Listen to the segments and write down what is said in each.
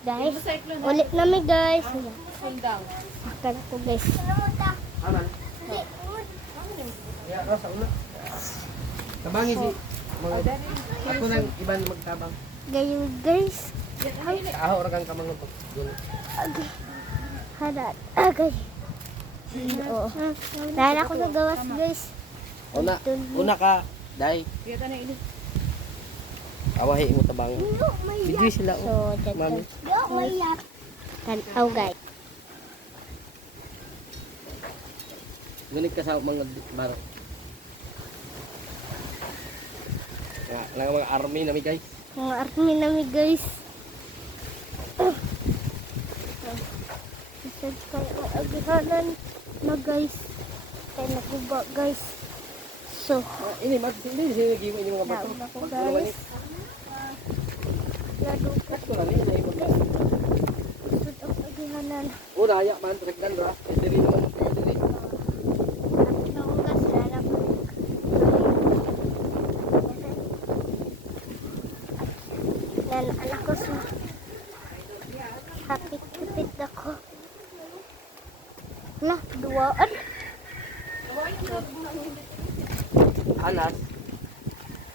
Guys, ulit namin guys. Akala ko guys. Aman. Ya, Rosa, una. Tabangi si. Ako lang iban magtabang. Gayo guys. Aho ra kang kamang pag. Agay. Harat. Agay. Oo. Nana ko sa gawas guys. Una ka, dai. Awahi mo tabang. Hindi sila. So, Mami. tanaw guys. Ganit ka sa mga bar. Mga army nami guys. Mga army namin guys. Isag kayo agihanan na guys. Kaya naguba guys. So, Ini hindi sila giwa ini mga bato. nauna ko guys. Lado ka. Ito lang ini mga. Isag ang agihanan. Una ya man rekdan ra. Dili naman dili. Ako guys, lala ko. Anak ko sa kapit-kapit ako. Lah, duwaan. Anas.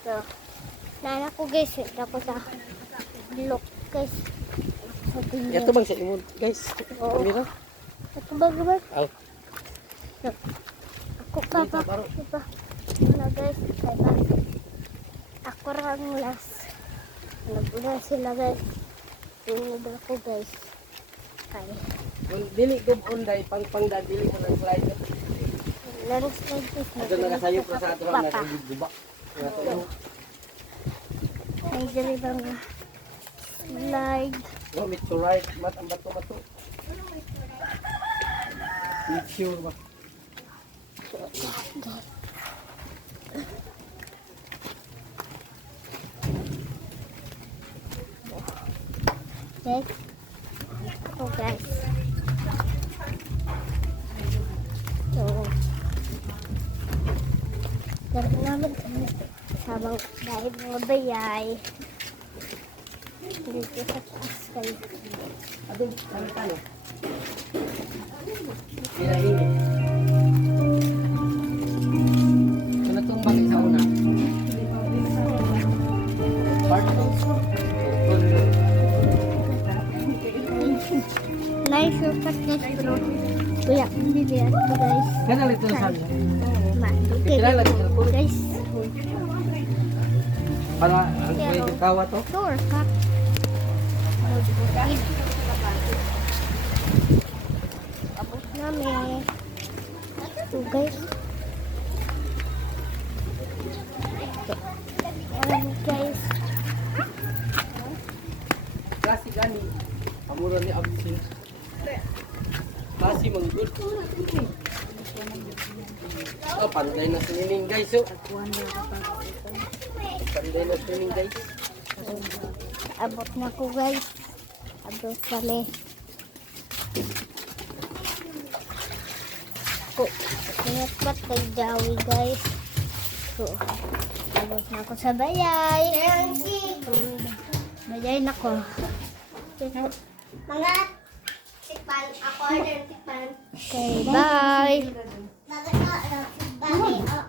So, nana ko guys, ako sa look guys. Sa tingin. Ito bang sa imon guys. Oo. Mira. Ito ba gabar? Aw. So, ako pa pa. Diba? Ano guys, kaya ako lang last. Naguna sila guys. Sunod ako guys. Kaya. Dili gub onday pang dili mo nang slide. Laros lang guys. Ito nakasayop na sa ato ang Papa. guba. May dali bang slide. Oh, with to right, mat ang bato. Picture ba? Okay. Oh guys. So, dapat namin kami sabang dahil mga bayay. Dito sa taas kayo. Adong ang tano. Sila ini. Kung natumbang sa una. Part Nice shortcut guys bro. Kuya, bibigyan ko guys. Kana lito sa sana. Kilala guys. Para ang may kawa to. Shortcut. Abot namin. So guys. Alam guys. Klase gani. Amuro ni Absin. Klase manggod. Oh, panday na swimming guys. Oh. Panday na swimming guys. Abot na ko guys. Abot kami. Ko, ingat ba't kay Jawi guys. So, abot na ako sa bayay. Bayay na ko. Mga tikpan, ako order tikpan. Okay, bye. Dagat na,